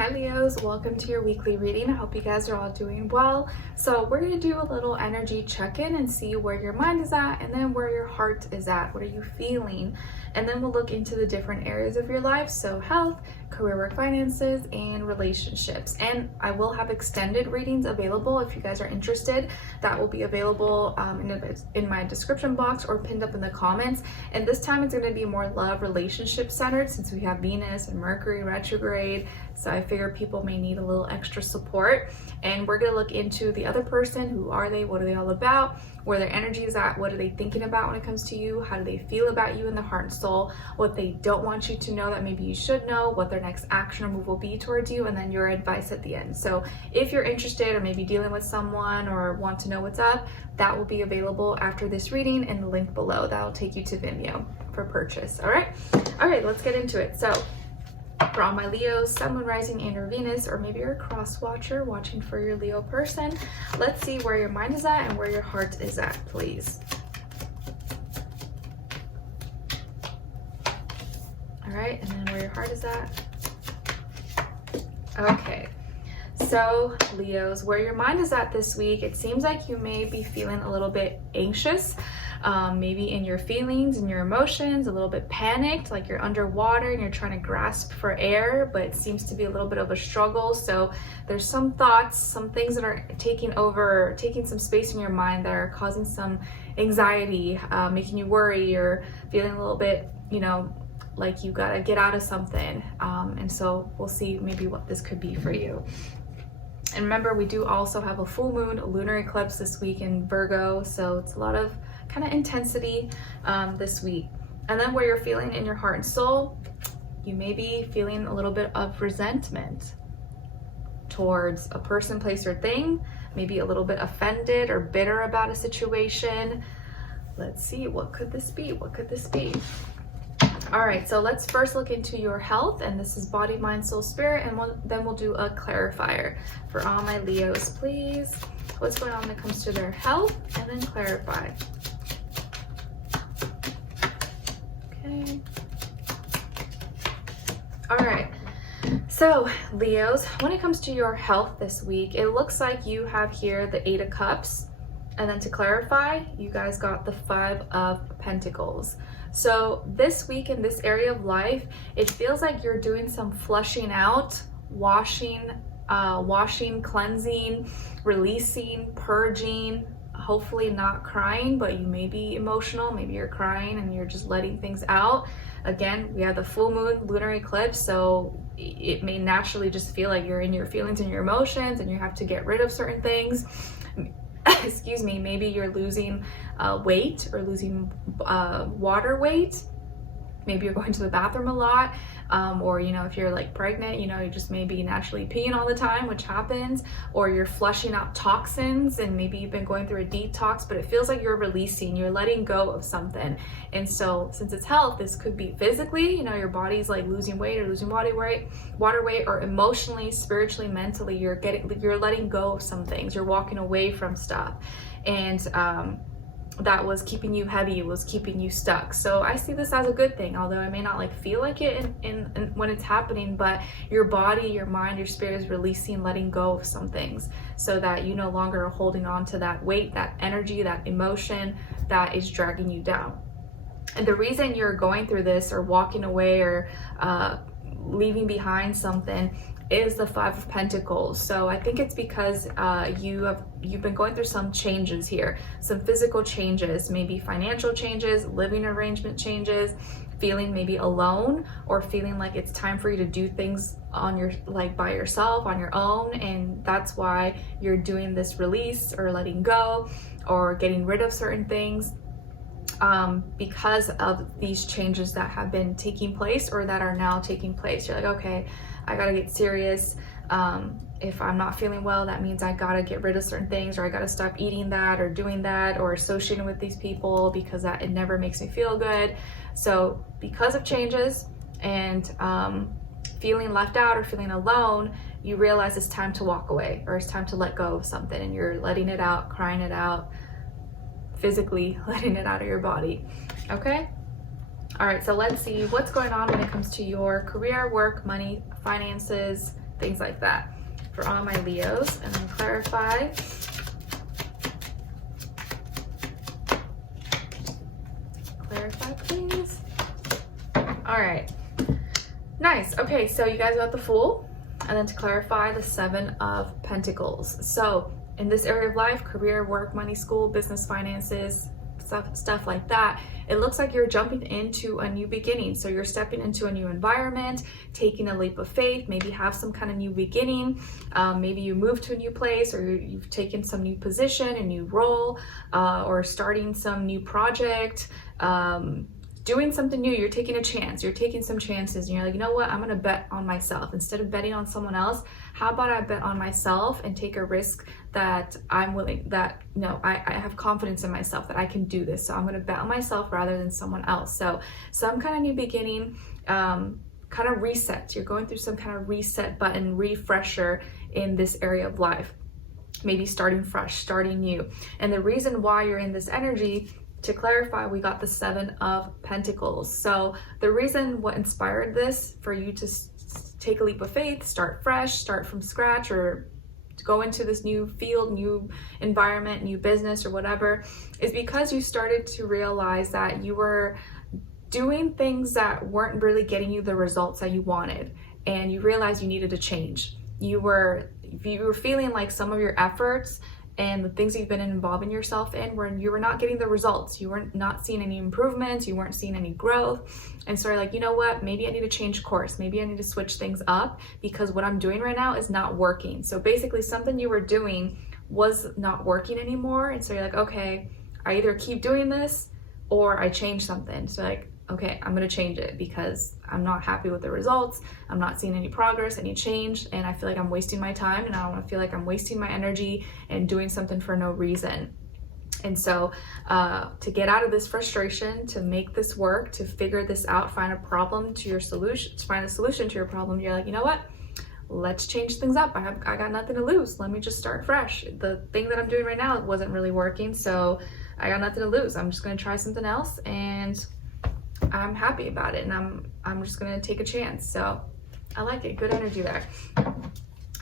Hi Leos, welcome to your weekly reading. I hope you guys are all doing well. So we're going to do a little energy check-in and see where your mind is at and then where your heart is at. What are you feeling? And then we'll look into the different areas of your life. So health, career, work, finances, and relationships. And I will have extended readings available if you guys are interested. That will be available in my description box or pinned up in the comments. And this time it's going to be more love relationship centered since we have Venus and Mercury retrograde. So I figure people may need a little extra support. And we're going to look into the other person. Who are they? What are they all about? Where their energy is at? What are they thinking about when it comes to you? How do they feel about you in the heart and soul? What they don't want you to know that maybe you should know? What their next action or move will be towards you? And then your advice at the end. So if you're interested or maybe dealing with someone or want to know what's up, that will be available after this reading in the link below. That will take you to Vimeo for purchase. All right, let's get into it. So for all my Leos, Sun, Moon, Rising, and or Venus, or maybe you're a cross watcher watching for your Leo person, let's see where your mind is at and where your heart is at, please. All right, and then where your heart is at. Okay, so Leos, where your mind is at this week, it seems like you may be feeling a little bit anxious. Maybe in your feelings and your emotions, a little bit panicked, like you're underwater and you're trying to grasp for air, but it seems to be a little bit of a struggle. So there's some thoughts, some things that are taking some space in your mind that are causing some anxiety, making you worry or feeling a little bit, like you gotta get out of something. And so we'll see maybe what this could be for you. And remember, we do also have a full moon, lunar eclipse this week in Virgo. So it's a lot of kind of intensity this week. And then where you're feeling in your heart and soul, you may be feeling a little bit of resentment towards a person, place, or thing, maybe a little bit offended or bitter about a situation. Let's see, what could this be? What could this be? All right, so let's first look into your health, and this is body, mind, soul, spirit, and then we'll do a clarifier. For all my Leos, please, what's going on when it comes to their health, and then clarify. Okay. All right, so Leos, when it comes to your health this week, it looks like you have here the 8 of Cups, and then to clarify, you guys got the 5 of Pentacles. So this week in this area of life, it feels like you're doing some flushing out, washing, cleansing, releasing, purging, hopefully not crying, but you may be emotional. Maybe you're crying and you're just letting things out. Again, we have the full moon, lunar eclipse, so it may naturally just feel like you're in your feelings and your emotions and you have to get rid of certain things. Excuse me, maybe you're losing weight or losing water weight. Maybe you're going to the bathroom a lot, or if you're like pregnant, you just may be naturally peeing all the time, which happens, or you're flushing out toxins and maybe you've been going through a detox, but it feels like you're releasing, you're letting go of something. And so since it's health, this could be physically, your body's like losing weight or losing water weight, or emotionally, spiritually, mentally, you're letting go of some things, you're walking away from stuff. And that was keeping you heavy, it was keeping you stuck. So I see this as a good thing, although I may not feel like it in when it's happening, but your body, your mind, your spirit is releasing, letting go of some things so that you no longer are holding on to that weight, that energy, that emotion that is dragging you down. And the reason you're going through this or walking away or leaving behind something is the 5 of Pentacles. So I think it's because you've been going through some changes here, some physical changes, maybe financial changes, living arrangement changes, feeling maybe alone, or feeling like it's time for you to do things on by yourself, on your own, and that's why you're doing this release or letting go or getting rid of certain things. Because of these changes that have been taking place or that are now taking place. You're like, okay, I gotta get serious. If I'm not feeling well, that means I gotta get rid of certain things, or I gotta stop eating that or doing that or associating with these people because it never makes me feel good. So because of changes and feeling left out or feeling alone, you realize it's time to walk away or it's time to let go of something, and you're letting it out, crying it out, physically letting it out of your body. Okay, all right, so let's see what's going on when it comes to your career, work, money, finances, things like that. For all my Leos, and then clarify. Clarify, please. All right. Nice. Okay, so you guys got the Fool, and then to clarify, the Seven of Pentacles. So in this area of life, career, work, money, school, business, finances, stuff like that, it looks like you're jumping into a new beginning. So you're stepping into a new environment, taking a leap of faith, maybe have some kind of new beginning. Maybe you move to a new place, or you've taken some new position, a new role, or starting some new project, doing something new. You're taking a chance, you're taking some chances, and you're like, you know what, I'm gonna bet on myself. Instead of betting on someone else, how about I bet on myself and take a risk that I'm willing, that, no, I have confidence in myself that I can do this. So I'm gonna bet on myself rather than someone else. So some kind of new beginning, kind of reset. You're going through some kind of reset button, refresher in this area of life. Maybe starting fresh, starting new. And the reason why you're in this energy, to clarify, we got the Seven of Pentacles. So the reason what inspired this for you to take a leap of faith, start fresh, start from scratch, or to go into this new field, new environment, new business, or whatever, is because you started to realize that you were doing things that weren't really getting you the results that you wanted, and you realized you needed to change. You were feeling like some of your efforts and the things that you've been involving yourself in, where you were not getting the results. You were not seeing any improvements, you weren't seeing any growth. And so you're like, you know what, maybe I need to change course. Maybe I need to switch things up, because what I'm doing right now is not working. So basically something you were doing was not working anymore. And so you're like, okay, I either keep doing this or I change something. So like, okay, I'm gonna change it because I'm not happy with the results. I'm not seeing any progress, any change, and I feel like I'm wasting my time, and I don't wanna feel like I'm wasting my energy and doing something for no reason. And so to get out of this frustration, to make this work, to figure this out, find a problem to your solution, to find a solution to your problem, you're like, you know what? Let's change things up. I got nothing to lose. Let me just start fresh. The thing that I'm doing right now wasn't really working, so I got nothing to lose. I'm just gonna try something else, and I'm happy about it, and I'm just gonna take a chance. So I like it. Good energy there.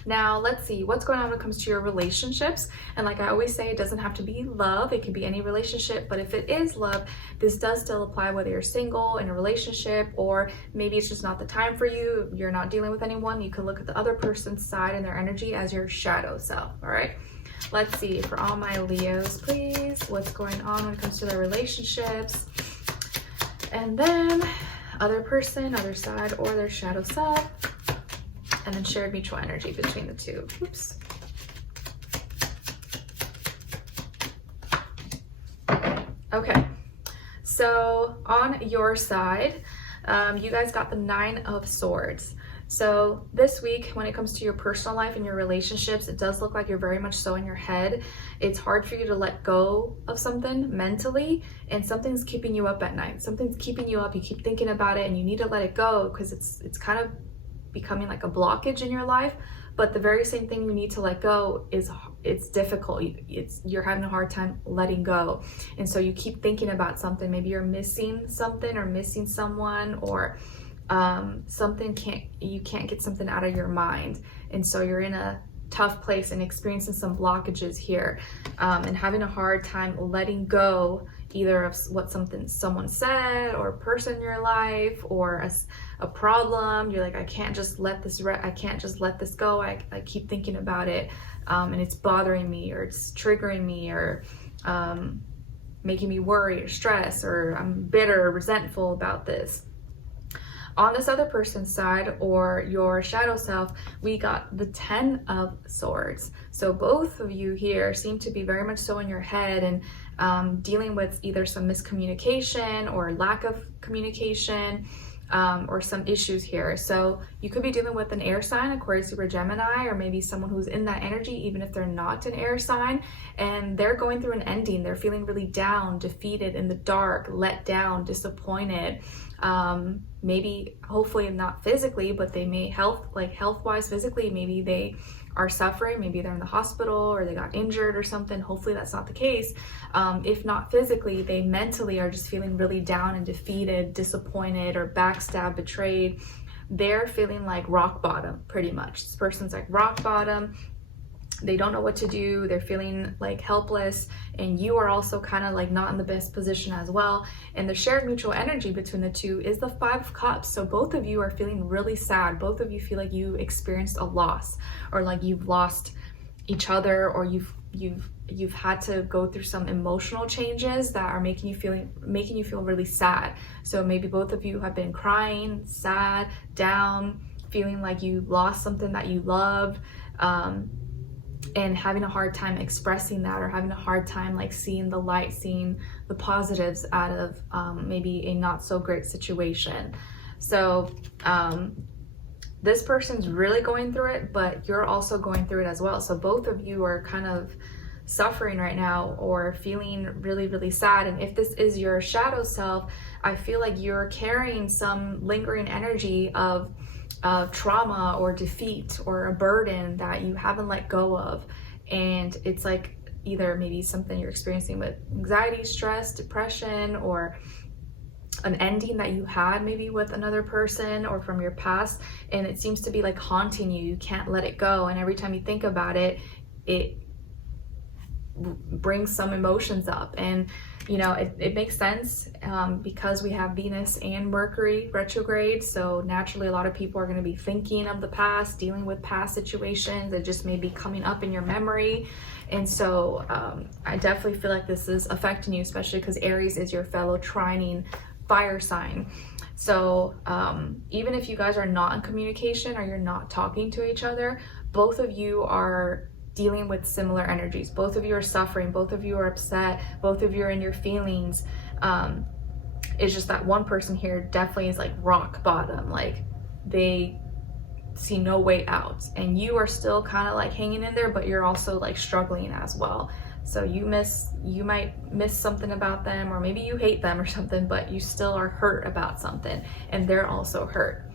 Now let's see what's going on when it comes to your relationships. And like I always say, it doesn't have to be love, it can be any relationship, but if it is love, this does still apply whether you're single, in a relationship, or maybe it's just not the time for you, you're not dealing with anyone. You can look at the other person's side and their energy as your shadow self. All right, let's see, for all my Leos, please, what's going on when it comes to their relationships. And then other person, other side, or their shadow self, and then shared mutual energy between the two. Oops. Okay, so on your side, you guys got the Nine of Swords. So this week, when it comes to your personal life and your relationships, it does look like you're very much so in your head. It's hard for you to let go of something mentally, and something's keeping you up at night. Something's keeping you up. You keep thinking about it, and you need to let it go because it's kind of becoming like a blockage in your life. But the very same thing you need to let go is, it's difficult. You're having a hard time letting go. And so you keep thinking about something. Maybe you're missing something or missing someone, or you can't get something out of your mind, and so you're in a tough place and experiencing some blockages here, and having a hard time letting go either of what someone said, or a person in your life, or a problem. You're like, I can't just let this go. I keep thinking about it, and it's bothering me, or it's triggering me, or making me worry or stress, or I'm bitter or resentful about this. On this other person's side, or your shadow self, we got the Ten of Swords. So both of you here seem to be very much so in your head, and dealing with either some miscommunication or lack of communication, or some issues here. So you could be dealing with an air sign, Aquarius, Libra, Gemini, or maybe someone who's in that energy, even if they're not an air sign, and they're going through an ending. They're feeling really down, defeated, in the dark, let down, disappointed. Maybe, hopefully not physically, but they may health-wise, physically, maybe they are suffering. Maybe they're in the hospital, or they got injured or something. Hopefully that's not the case. If not physically, they mentally are just feeling really down and defeated, disappointed, or backstabbed, betrayed, they're feeling like rock bottom pretty much. This person's like rock bottom. They don't know what to do. They're feeling like helpless, and you are also kind of like not in the best position as well. And the shared mutual energy between the two is the Five of Cups. So both of you are feeling really sad. Both of you feel like you experienced a loss, or like you've lost each other, or you've had to go through some emotional changes that are making you feel really sad. So maybe both of you have been crying, sad, down, feeling like you lost something that you loved, and having a hard time expressing that, or having a hard time like seeing the light, seeing the positives out of maybe a not so great situation. So this person's really going through it, but you're also going through it as well. So both of you are kind of suffering right now, or feeling really, really sad. And if this is your shadow self, I feel like you're carrying some lingering energy of trauma or defeat or a burden that you haven't let go of. And it's like either maybe something you're experiencing with anxiety, stress, depression, or an ending that you had maybe with another person or from your past, and it seems to be like haunting you. You can't let it go, and every time you think about it, it brings some emotions up. And you know, it makes sense because we have Venus and Mercury retrograde, so naturally a lot of people are going to be thinking of the past, dealing with past situations that just may be coming up in your memory. And so I definitely feel like this is affecting you, especially because Aries is your fellow trining fire sign. So even if you guys are not in communication, or you're not talking to each other, both of you are dealing with similar energies. Both of you are suffering, both of you are upset, both of you are in your feelings. It's just that one person here definitely is like rock bottom, like they see no way out, and you are still kind of like hanging in there, but you're also like struggling as well. So you might miss something about them, or maybe you hate them or something, but you still are hurt about something, and they're also hurt.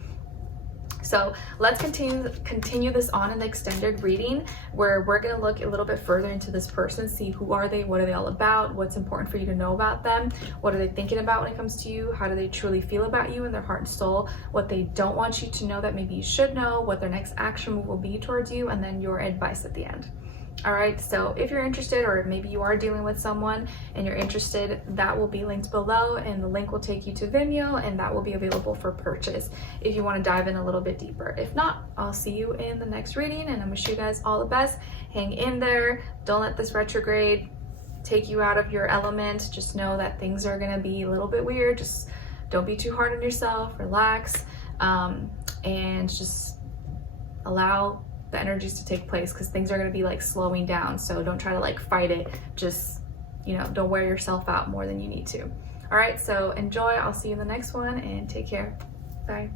So let's continue this on an extended reading, where we're going to look a little bit further into this person, see who are they, what are they all about, what's important for you to know about them, what are they thinking about when it comes to you, how do they truly feel about you in their heart and soul, what they don't want you to know that maybe you should know, what their next action move will be towards you, and then your advice at the end. All right, so if you're interested, or maybe you are dealing with someone and you're interested, that will be linked below, and the link will take you to Vimeo, and that will be available for purchase if you want to dive in a little bit deeper. If not, I'll see you in the next reading, and I wish you guys all the best. Hang in there. Don't let this retrograde take you out of your element. Just know that things are going to be a little bit weird. Just don't be too hard on yourself. Relax, and just allow the energies to take place, because things are going to be like slowing down. So don't try to like fight it. Just, you know, don't wear yourself out more than you need to. All right, so enjoy. I'll see you in the next one, and take care. Bye.